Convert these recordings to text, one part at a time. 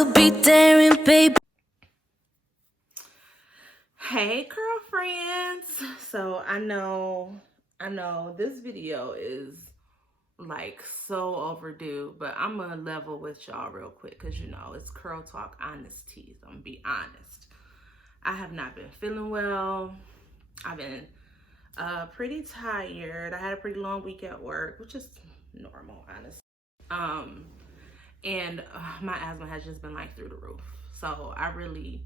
will be there and baby. Hey girlfriends. So I know this video is like so overdue, but I'm gonna level with y'all real quick because you know it's Curl Talk Honesties. I'm gonna be honest. I have not been feeling well. I've been pretty tired. I had a pretty long week at work, which is normal, honestly. And my asthma has just been like through the roof. So I really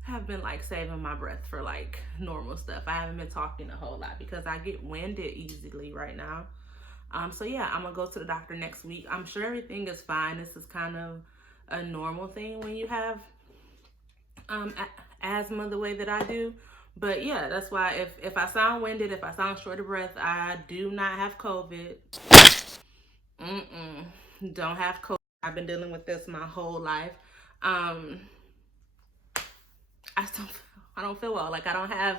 have been like saving my breath for like normal stuff. I haven't been talking a whole lot because I get winded easily right now. So yeah, I'm gonna go to the doctor next week. I'm sure everything is fine. This is kind of a normal thing when you have asthma the way that I do. But yeah, that's why if I sound winded, if I sound short of breath, I do not have COVID. Don't have COVID. I've been dealing with this my whole life. I don't feel well. Like I don't have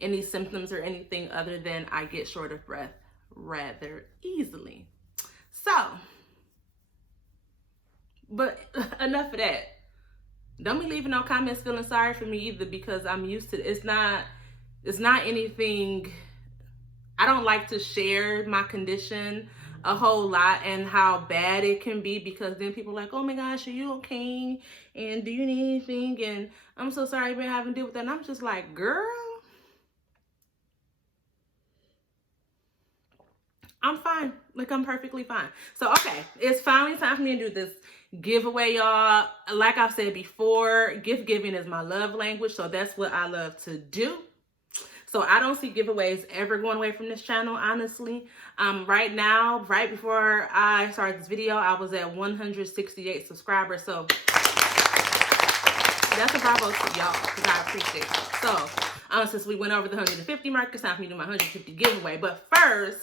any symptoms or anything other than I get short of breath rather easily. So, but enough of that. Don't be leaving no comments feeling sorry for me either, because I'm used to it. It's not anything. I don't like to share my condition a whole lot and how bad it can be, because then people are like, oh my gosh, are you okay? And do you need anything? And I'm so sorry you've been having to deal with that. And I'm just like, girl, I'm fine. Like, I'm perfectly fine. So, okay, it's finally time for me to do this giveaway, y'all. Like I've said before, gift giving is my love language. So that's what I love to do. So I don't see giveaways ever going away from this channel, honestly. Right now, right before I started this video, I was at 168 subscribers. So that's a bravo to y'all, because I appreciate it. So since we went over the 150 mark, it's time for me to do my 150 giveaway. But first,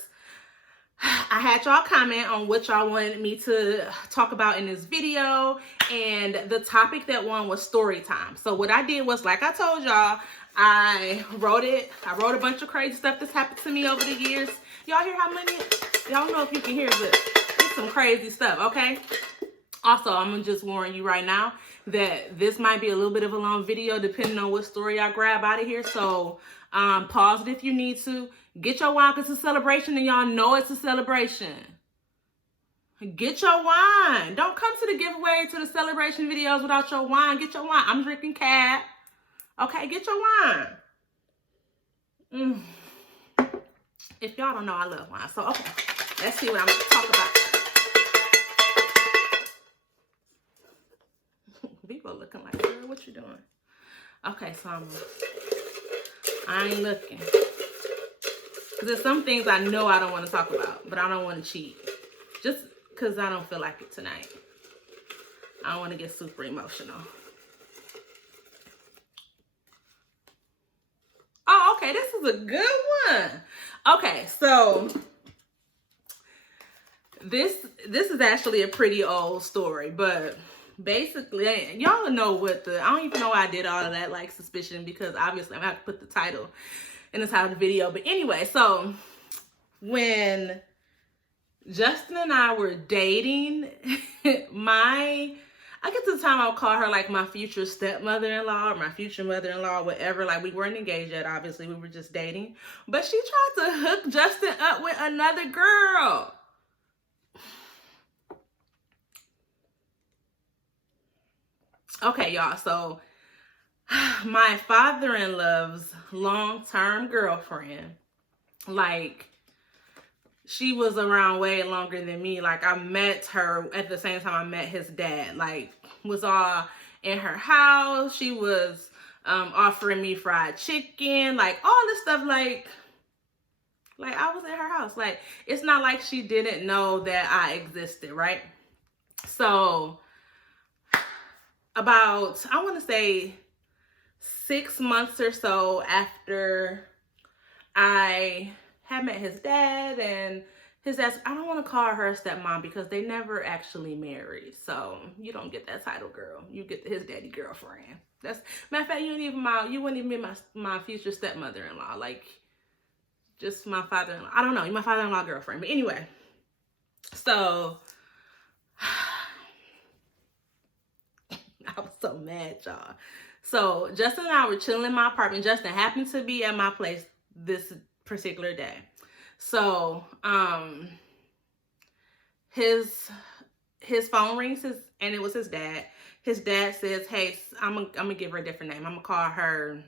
I had y'all comment on what y'all wanted me to talk about in this video, and the topic that won was story time. So what I did was, like I told y'all, I wrote a bunch of crazy stuff that's happened to me over the years. Y'all hear how many? Y'all know if you can hear, but it's some crazy stuff, okay? Also, I'm gonna just warn you right now that this might be a little bit of a long video depending on what story I grab out of here. So pause it if you need to. Get your wine, because it's a celebration and y'all know it's a celebration. Get your wine. Don't come to the giveaway, to the celebration videos without your wine. Get your wine. I'm drinking cab. Okay, get your wine. If y'all don't know, I love wine. So, okay, let's see what I'm going to talk about. People looking like, girl, what you doing? Okay, so I ain't looking. Because there's some things I know I don't want to talk about, but I don't want to cheat. Just because I don't feel like it tonight. I don't want to get super emotional. Oh, okay, this is a good one. Okay, so this is actually a pretty old story, but basically, y'all know what I don't even know why I did all of that, like, suspicion, because obviously I'm going to have to put the title in the title of the video. But anyway, so when Justin and I were dating, I get to the time I'll call her like my future stepmother-in-law or my future mother-in-law, whatever. Like, we weren't engaged yet, obviously. We were just dating. But she tried to hook Justin up with another girl. Okay, y'all. So my father-in-law's long-term girlfriend, like, she was around way longer than me. Like, I met her at the same time I met his dad. Like, was all in her house. She was offering me fried chicken, like all this stuff. Like I was at her house. Like, it's not like she didn't know that I existed, right? So about, I want to say 6 months or so after I had met his dad, and his dad, I don't want to call her stepmom because they never actually married. So you don't get that title, girl. You get his daddy girlfriend. That's, matter of fact, you wouldn't even be my future stepmother-in-law. Like, just my father-in-law. I don't know, you're my father-in-law girlfriend. But anyway, so I was so mad, y'all. So Justin and I were chilling in my apartment. Justin happened to be at my place this particular day. So his phone rings, and it was his dad. His dad says, hey, I'm gonna give her a different name. I'm gonna call her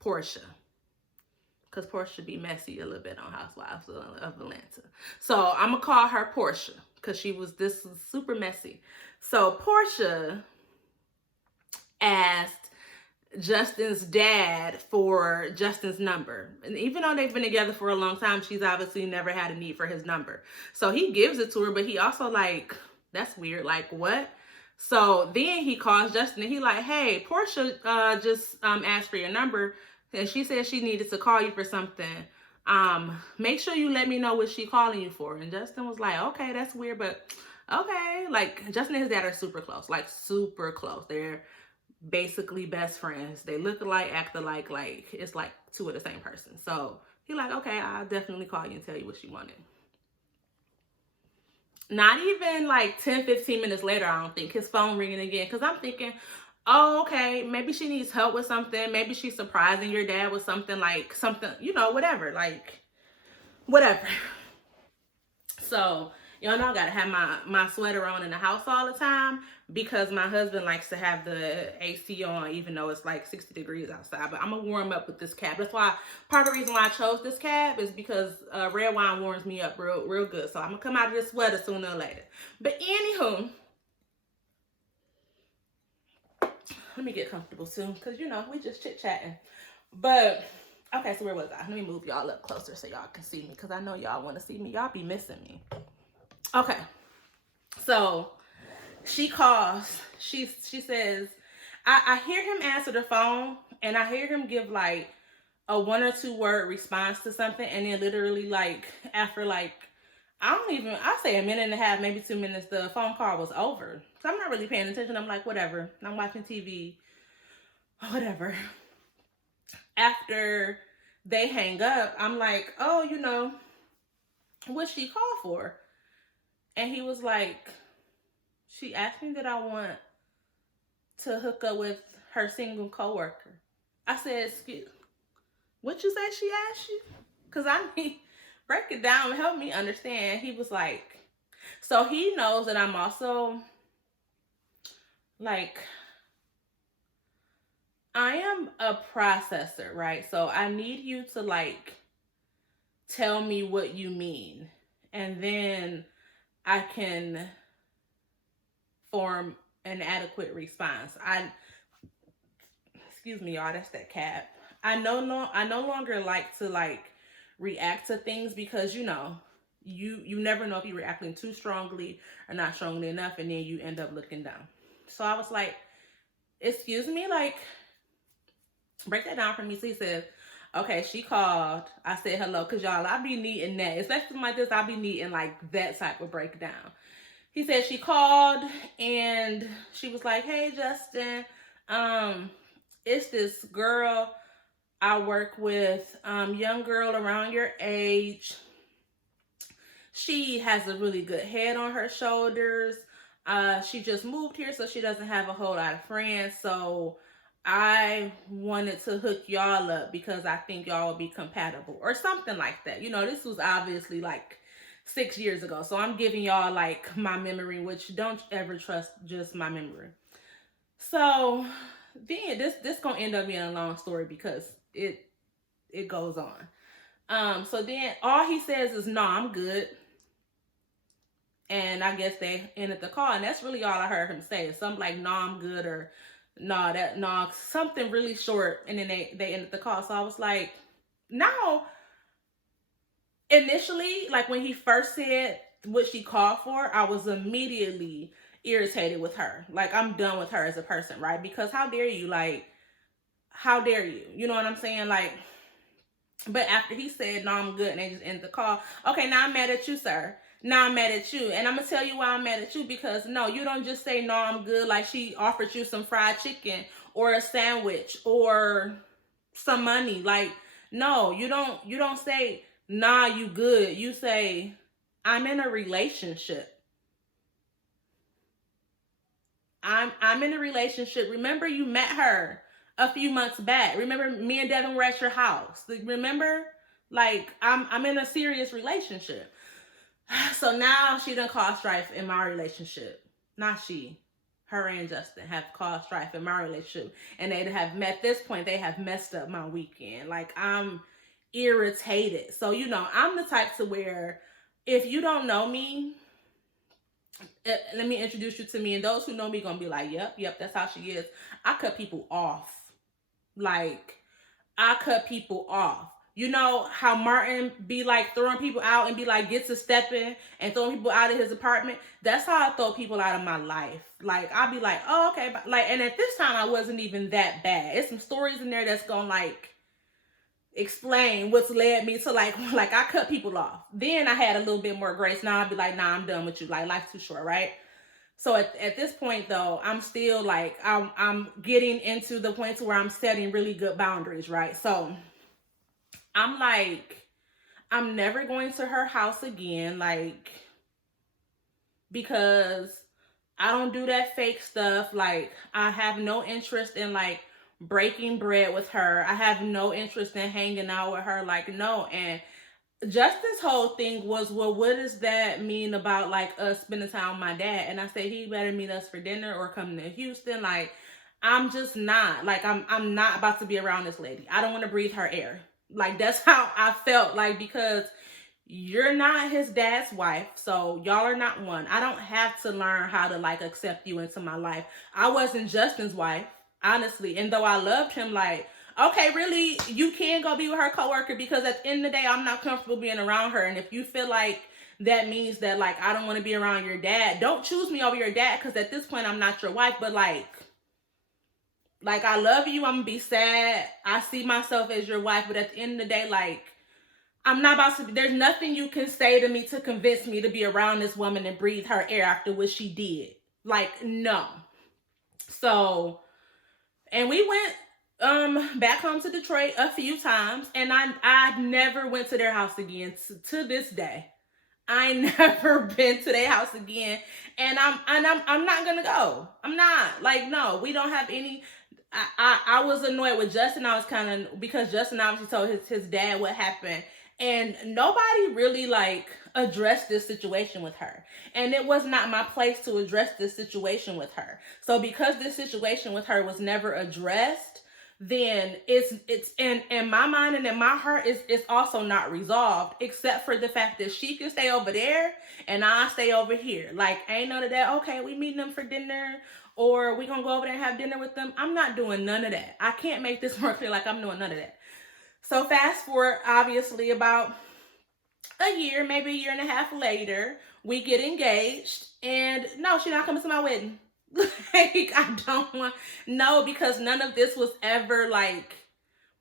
Portia, because Portia be messy a little bit on Housewives of Atlanta. So I'm gonna call her Portia, because this was super messy. So Portia asked Justin's dad for Justin's number. And even though they've been together for a long time, she's obviously never had a need for his number. So he gives it to her, but he also like, that's weird. Like, what? So then he calls Justin and he like, hey, Portia just asked for your number. And she said she needed to call you for something. Make sure you let me know what she calling you for. And Justin was like, okay, that's weird, but okay. Like, Justin and his dad are super close, like super close. They're basically best friends. They look alike, act alike, like it's like two of the same person. So he like, okay, I'll definitely call you and tell you what she wanted. Not even like 10-15 minutes later, I don't think, his phone ringing again, because I'm thinking, oh, okay, maybe she needs help with something. Maybe she's surprising your dad with something, like something, you know, whatever, like whatever. So y'all know I gotta have my sweater on in the house all the time, because my husband likes to have the AC on even though it's like 60 degrees outside. But I'm gonna warm up with this cap. That's why, part of the reason why I chose this cap is because red wine warms me up real good. So I'm gonna come out of this sweater sooner or later. But anywho, let me get comfortable soon, because you know we just chit-chatting. But okay, so where was I? Let me move y'all up closer so y'all can see me, because I know y'all want to see me. Y'all be missing me. Okay, so she calls. She says, I hear him answer the phone, and I hear him give like a 1 or 2 word response to something, and then literally like after like I say a minute and a half, maybe 2 minutes, the phone call was over. So I'm not really paying attention. I'm like, whatever. I'm watching TV, whatever. After they hang up, I'm like, oh, you know, what she called for? And he was like, she asked me that I want to hook up with her single coworker. I said, excuse, what you say she asked you? Because I need, break it down and help me understand. He was like, so he knows that I'm also like, I am a processor, right? So I need you to like tell me what you mean, and then I can form an adequate response. Excuse me, y'all, that's that cat. I no longer like to like react to things, because you know, you never know if you're reacting too strongly or not strongly enough, and then you end up looking down. So I was like, excuse me, like, break that down for me. So he says, okay, she called. I said hello, because y'all, I be needing that. Especially like this, I be needing like that type of breakdown. He said she called and she was like, hey, Justin, it's this girl I work with, young girl around your age. She has a really good head on her shoulders. She just moved here, so she doesn't have a whole lot of friends. So I wanted to hook y'all up because I think y'all will be compatible or something like that. You know, this was obviously like 6 years ago. So I'm giving y'all like my memory, which don't ever trust just my memory. So then this gonna end up being a long story because it goes on. So then all he says is, no, I'm good. And I guess they ended the call, and that's really all I heard him say. Something like, no, I'm good, or no, something really short, and then they ended the call. So I was like, no. Initially, like when he first said what she called for, I was immediately irritated with her. Like, I'm done with her as a person, right? Because how dare you? Like, how dare you? You know what I'm saying? Like, but after he said, no, I'm good, and they just ended the call. Okay, now I'm mad at you, sir. Now I'm mad at you. And I'm going to tell you why I'm mad at you. Because, no, you don't just say, no, I'm good, like she offered you some fried chicken or a sandwich or some money. Like, no, you don't say, nah, you good. You say, I'm in a relationship. I'm in a relationship. Remember, you met her a few months back. Remember, me and Devin were at your house. Remember, like I'm in a serious relationship. So now she done caused strife in my relationship. Not she. Her and Justin have caused strife in my relationship. And they have at this point, they have messed up my weekend. Like, I'm irritated. So, you know, I'm the type to where if you don't know me, let me introduce you to me. And those who know me gonna be like, yep, that's how she is. I cut people off. Like, I cut people off. You know how Martin be like throwing people out and be like gets a stepping and throwing people out of his apartment? That's how I throw people out of my life. Like, I'll be like, oh, okay. But like, and at this time I wasn't even that bad. It's some stories in there that's gonna like explain what's led me to like I cut people off. Then I had a little bit more grace. Now I'll be like, nah, I'm done with you. Like, life's too short, right? So at this point though, I'm still like, I'm getting into the point to where I'm setting really good boundaries, right? So I'm like, I'm never going to her house again, like, because I don't do that fake stuff. Like, I have no interest in like breaking bread with her. I have no interest in hanging out with her. Like, no. And Justin's whole thing was, well, what does that mean about like us spending time with my dad? And I said, he better meet us for dinner or come to Houston. Like, I'm just not, like, I'm not about to be around this lady. I don't want to breathe her air. Like, that's how I felt, like, because you're not his dad's wife, so y'all are not one. I don't have to learn how to like accept you into my life. I wasn't Justin's wife, honestly, and though I loved him, like, okay, really, you can go be with her coworker, because at the end of the day, I'm not comfortable being around her. And if you feel like that means that like I don't want to be around your dad, don't choose me over your dad, because at this point I'm not your wife. But like I love you, I'm gonna be sad, I see myself as your wife, but at the end of the day, like, I'm not about to, there's nothing you can say to me to convince me to be around this woman and breathe her air after what she did. Like, no. So, and we went back home to Detroit a few times, and I never went to their house again to this day. I never been to their house again, and I'm not gonna go. I'm not, like, no, we don't have any. I was annoyed with Justin. I was kind of, because Justin obviously told his dad what happened, and nobody really like addressed this situation with her. And it was not my place to address this situation with her. So because this situation with her was never addressed, then it's in my mind and in my heart, it's also not resolved, except for the fact that she can stay over there and I stay over here. Like, ain't none of that, okay, we meeting them for dinner, or we gonna go over there and have dinner with them. I'm not doing none of that. I can't make this more clear, like, I'm doing none of that. So fast forward, obviously, about a year, maybe a year and a half later, we get engaged, and no, she's not coming to my wedding. Like, I don't want, no, because none of this was ever like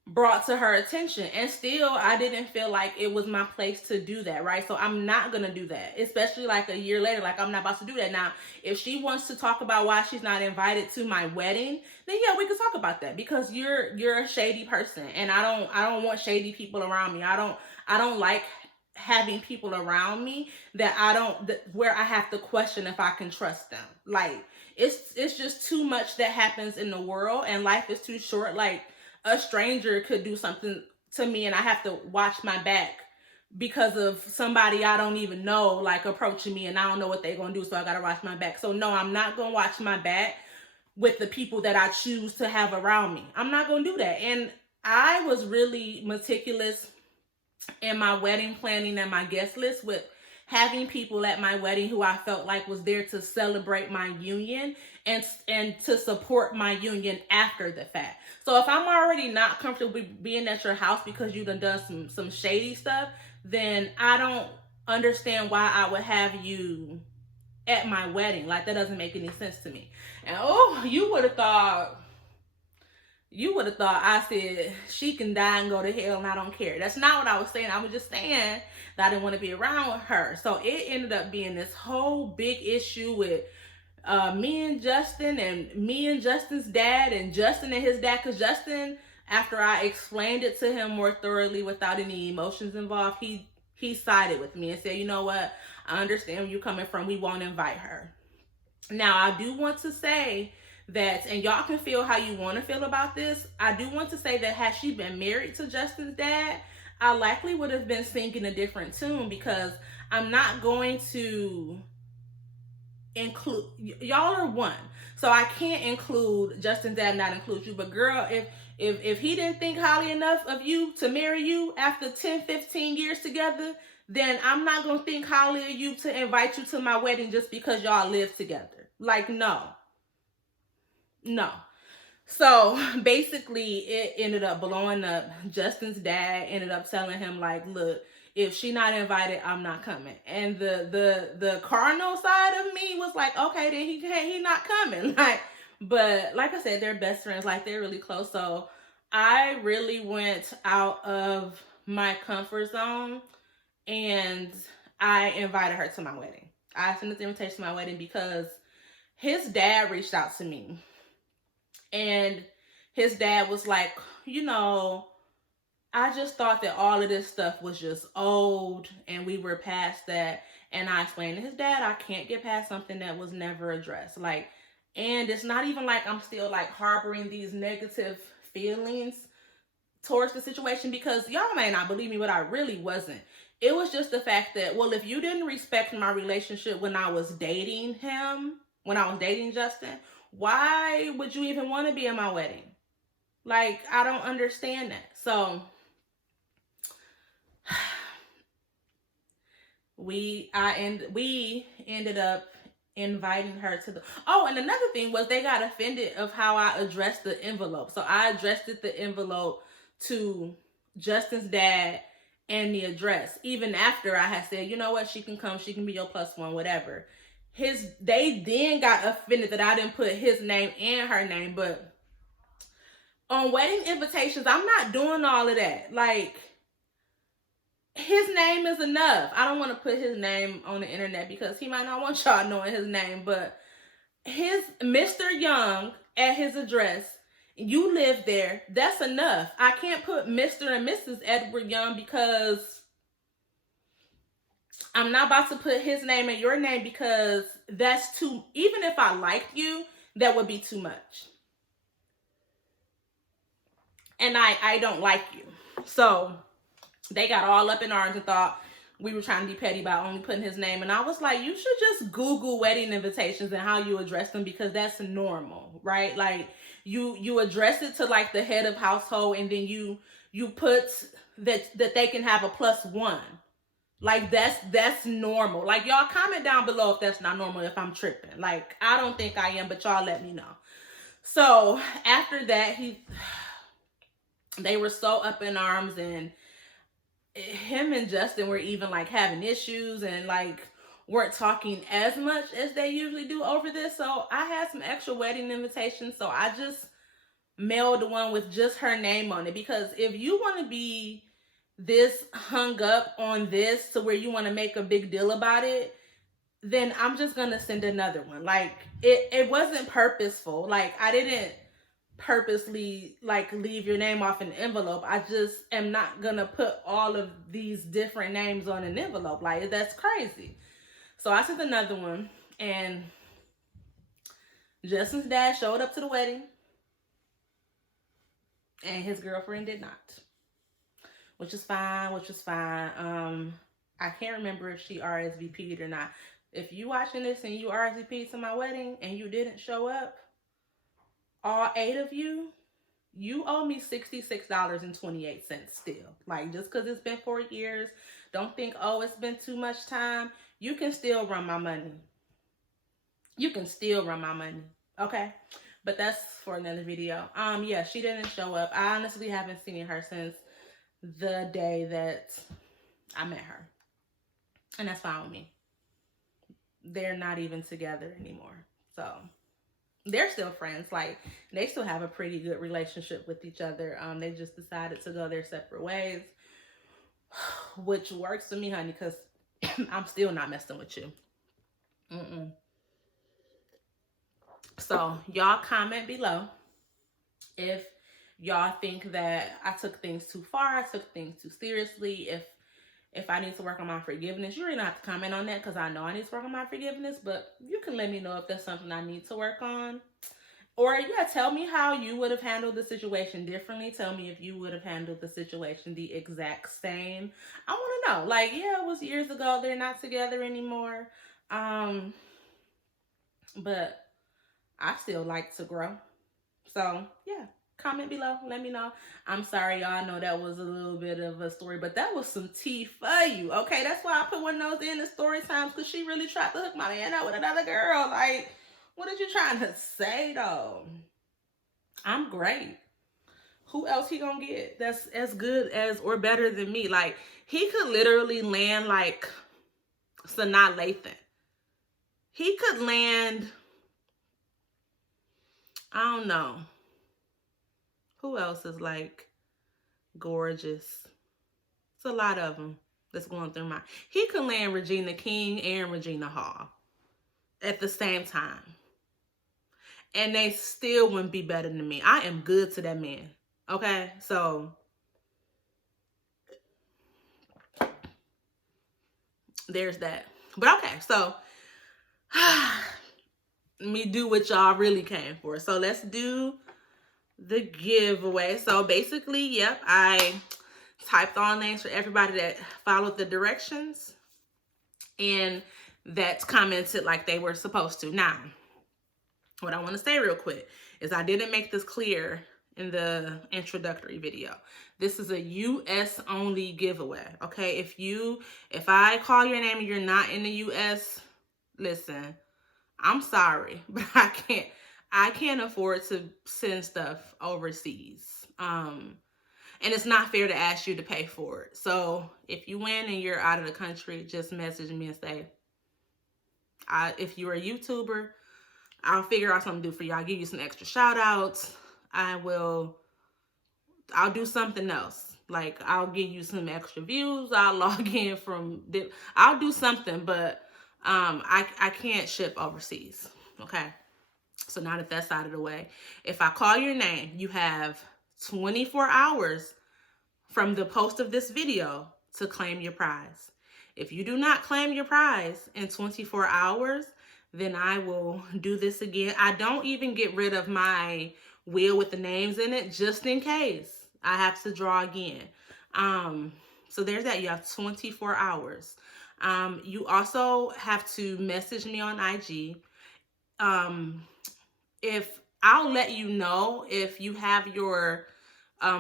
brought to her attention, and still I didn't feel like it was my place to do that, right? So I'm not gonna do that, especially like a year later. Like, I'm not about to do that. Now, if she wants to talk about why she's not invited to my wedding, then yeah, we can talk about that, because you're a shady person, and I don't want shady people around me. I don't like having people around me that where I have to question if I can trust them. Like, it's just too much that happens in the world, and life is too short. Like, a stranger could do something to me and I have to watch my back because of somebody I don't even know, like, approaching me, and I don't know what they're gonna do, so I gotta watch my back. So no, I'm not gonna watch my back with the people that I choose to have around me. I'm not gonna do that. And I was really meticulous in my wedding planning and my guest list with having people at my wedding who I felt like was there to celebrate my union and to support my union after the fact. So if I'm already not comfortable being at your house because you done some shady stuff, then I don't understand why I would have you at my wedding. Like, that doesn't make any sense to me. And oh, you would have thought I said she can die and go to hell and I don't care. That's not what I was saying. I was just saying that I didn't want to be around her. So it ended up being this whole big issue with me and Justin, and me and Justin's dad, and Justin and his dad. Because Justin, after I explained it to him more thoroughly without any emotions involved, he sided with me and said, you know what, I understand where you're coming from. We won't invite her. Now, I do want to say that, and y'all can feel how you want to feel about this. I do want to say that had she been married to Justin's dad, I likely would have been singing a different tune, because I'm not going to include, y'all are one, so I can't include Justin's dad, not include you. But girl, if he didn't think highly enough of you to marry you after 10-15 years together, then I'm not gonna think highly of you to invite you to my wedding just because y'all live together. Like, no. So basically, it ended up blowing up. Justin's dad ended up telling him, like, look, if she not invited, I'm not coming. And the carnal side of me was like, okay, then he not coming. But like I said, they're best friends. Like, they're really close. So I really went out of my comfort zone, and I invited her to my wedding. I sent the invitation to my wedding because his dad reached out to me. And his dad was like, I just thought that all of this stuff was just old and we were past that. And I explained to his dad, I can't get past something that was never addressed. Like, and it's not even like I'm still like harboring these negative feelings towards the situation, because y'all may not believe me, but I really wasn't. It was just the fact that, well, if you didn't respect my relationship when I was dating him, when I was dating Justin, why would you even want to be in my wedding? Like, I don't understand that. So we ended up inviting her to the, oh, and another thing was they got offended of how I addressed the envelope. So I addressed the envelope to Justin's dad and the address, even after I had said, you know what, she can come, she can be your plus one, whatever. They then got offended that I didn't put his name and her name. But on wedding invitations, I'm not doing all of that. Like, his name is enough. I don't want to put his name on the internet because he might not want y'all knowing his name. But his Mr. Young at his address, you live there, that's enough. I can't put Mr. and Mrs. Edward Young because I'm not about to put his name and your name, because that's too, even if I liked you, that would be too much. And I don't like you. So they got all up in arms and thought we were trying to be petty by only putting his name. And I was like, you should just Google wedding invitations and how you address them, because that's normal, right? Like, you address it to like the head of household, and then you put that they can have a plus one. Like, that's normal. Like, y'all comment down below if that's not normal, if I'm tripping. Like, I don't think I am, but y'all let me know. So after that, they were so up in arms, and him and Justin were even like having issues, and like weren't talking as much as they usually do over this. So I had some extra wedding invitations, so I just mailed the one with just her name on it, because if you want to be this hung up on this to where you want to make a big deal about it, then I'm just gonna send another one. Like, it wasn't purposeful. Like, I didn't purposely like leave your name off an envelope. I just am not gonna put all of these different names on an envelope. Like, that's crazy. So I sent another one, and Justin's dad showed up to the wedding, and his girlfriend did not. Which is fine. I can't remember if she RSVP'd or not. If you watching this and you RSVP'd to my wedding and you didn't show up, all 8 of you, you owe me $66.28 still. Like, just because it's been 4 years, don't think, oh, it's been too much time. You can still run my money. Okay? But that's for another video. Yeah, she didn't show up. I honestly haven't seen her since the day that I met her. And that's fine with me. They're not even together anymore. So they're still friends. Like, they still have a pretty good relationship with each other. They just decided to go their separate ways, which works for me, honey, because I'm still not messing with you. So y'all comment below if y'all think that I took things too far, I took things too seriously, if if I need to work on my forgiveness. You really don't have to comment on that because I know I need to work on my forgiveness, but you can let me know if that's something I need to work on. Or, yeah, tell me how you would have handled the situation differently. Tell me if you would have handled the situation the exact same. I want to know. Like, yeah, it was years ago. They're not together anymore. But I still like to grow. So, yeah. Comment below. Let me know. I'm sorry, y'all. I know that was a little bit of a story, but that was some tea for you. Okay, that's why I put one of those in the story times, because she really tried to hook my man up with another girl. Like, what are you trying to say, though? I'm great. Who else he gonna get that's as good as or better than me? Like, he could literally land like Sanaa Lathan. He could land, I don't know. Who else is like gorgeous? It's a lot of them that's going through my. He could land Regina King and Regina Hall at the same time, and they still wouldn't be better than me. I am good to that man. Okay, so there's that. But okay, so let me do what y'all really came for. So let's do the giveaway. So basically, yep, I typed all names for everybody that followed the directions and that commented like they were supposed to. Now, what I want to say real quick is I didn't make this clear in the introductory video. This is a US only giveaway. Okay, if I call your name and you're not in the US, listen, I'm sorry, but I can't afford to send stuff overseas. And it's not fair to ask you to pay for it. So if you win and you're out of the country, just message me and say, if you're a YouTuber, I'll figure out something to do for you. I'll give you some extra shout outs. I'll do something else. Like, I'll give you some extra views. I'll log in I'll do something, but I can't ship overseas. Okay. So now that that's out of the way, if I call your name, you have 24 hours from the post of this video to claim your prize. If you do not claim your prize in 24 hours, then I will do this again. I don't even get rid of my wheel with the names in it, just in case I have to draw again. So there's that. You have 24 hours. You also have to message me on IG. If I'll let you know if you have your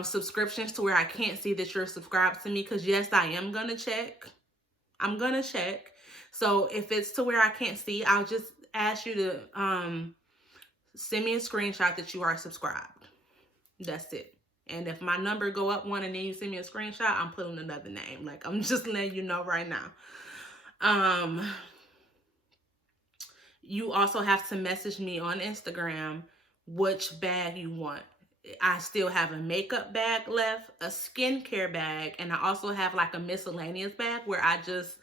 subscriptions to where I can't see that you're subscribed to me, because yes, I am gonna check. I'm gonna check. So if it's to where I can't see, I'll just ask you to send me a screenshot that you are subscribed. That's it. And if my number go up one and then you send me a screenshot, I'm putting another name. Like, I'm just letting you know right now. You also have to message me on Instagram which bag you want. I still have a makeup bag left, a skincare bag, and I also have like a miscellaneous bag where I just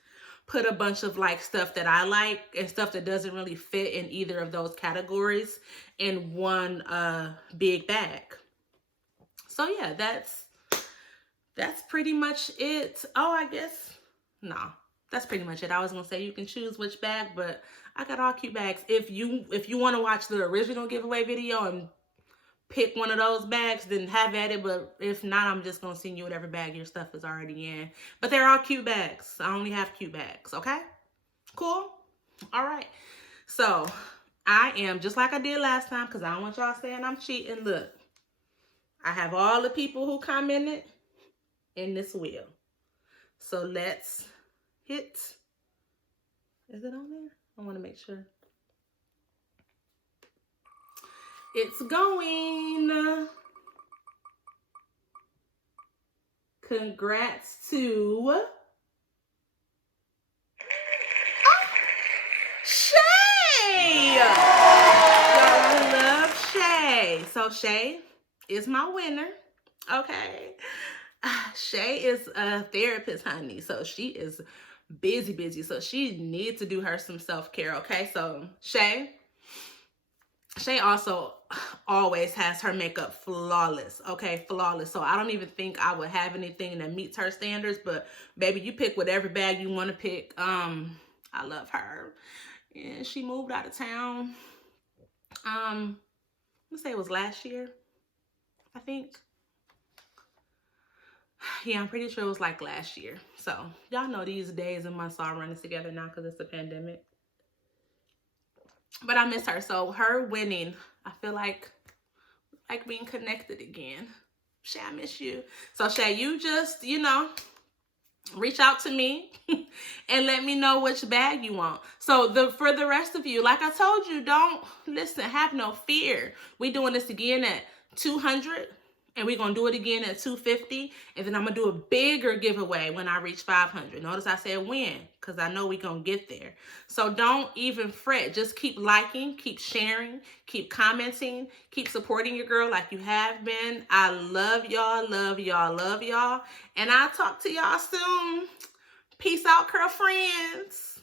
put a bunch of like stuff that I like and stuff that doesn't really fit in either of those categories in one big bag. So yeah, that's pretty much it. Oh, I guess, no, that's pretty much it. I was gonna say you can choose which bag, but I got all cute bags. If you want to watch the original giveaway video and pick one of those bags, then have at it. But if not, I'm just gonna send you whatever bag your stuff is already in. But they're all cute bags. I only have cute bags. Okay, cool. All right. So I am just like I did last time, because I don't want y'all saying I'm cheating. Look, I have all the people who commented in this wheel. So let's hit. Is it on there? I want to make sure. It's going. Congrats to Shay. Y'all, I love Shay. So Shay is my winner. Okay. Shay is a therapist, honey. So she is busy. So she needs to do her some self-care. Okay. So Shay, Shay also always has her makeup flawless, okay, flawless. So I don't even think I would have anything that meets her standards, but baby, you pick whatever bag you want to pick. I love her. And she moved out of town. Let's say it was last year, I think. Yeah, I'm pretty sure it was like last year. So y'all know these days and months are running together now because it's a pandemic. But I miss her. So her winning, I feel like being connected again. Shay, I miss you. So Shay, you just, reach out to me and let me know which bag you want. So for the rest of you, like I told you, don't listen, have no fear. We doing this again at 200 and we're going to do it again at 250. And then I'm going to do a bigger giveaway when I reach 500. Notice I said when, because I know we're going to get there. So don't even fret. Just keep liking, keep sharing, keep commenting, keep supporting your girl like you have been. I love y'all, love y'all, love y'all. And I'll talk to y'all soon. Peace out, girlfriends.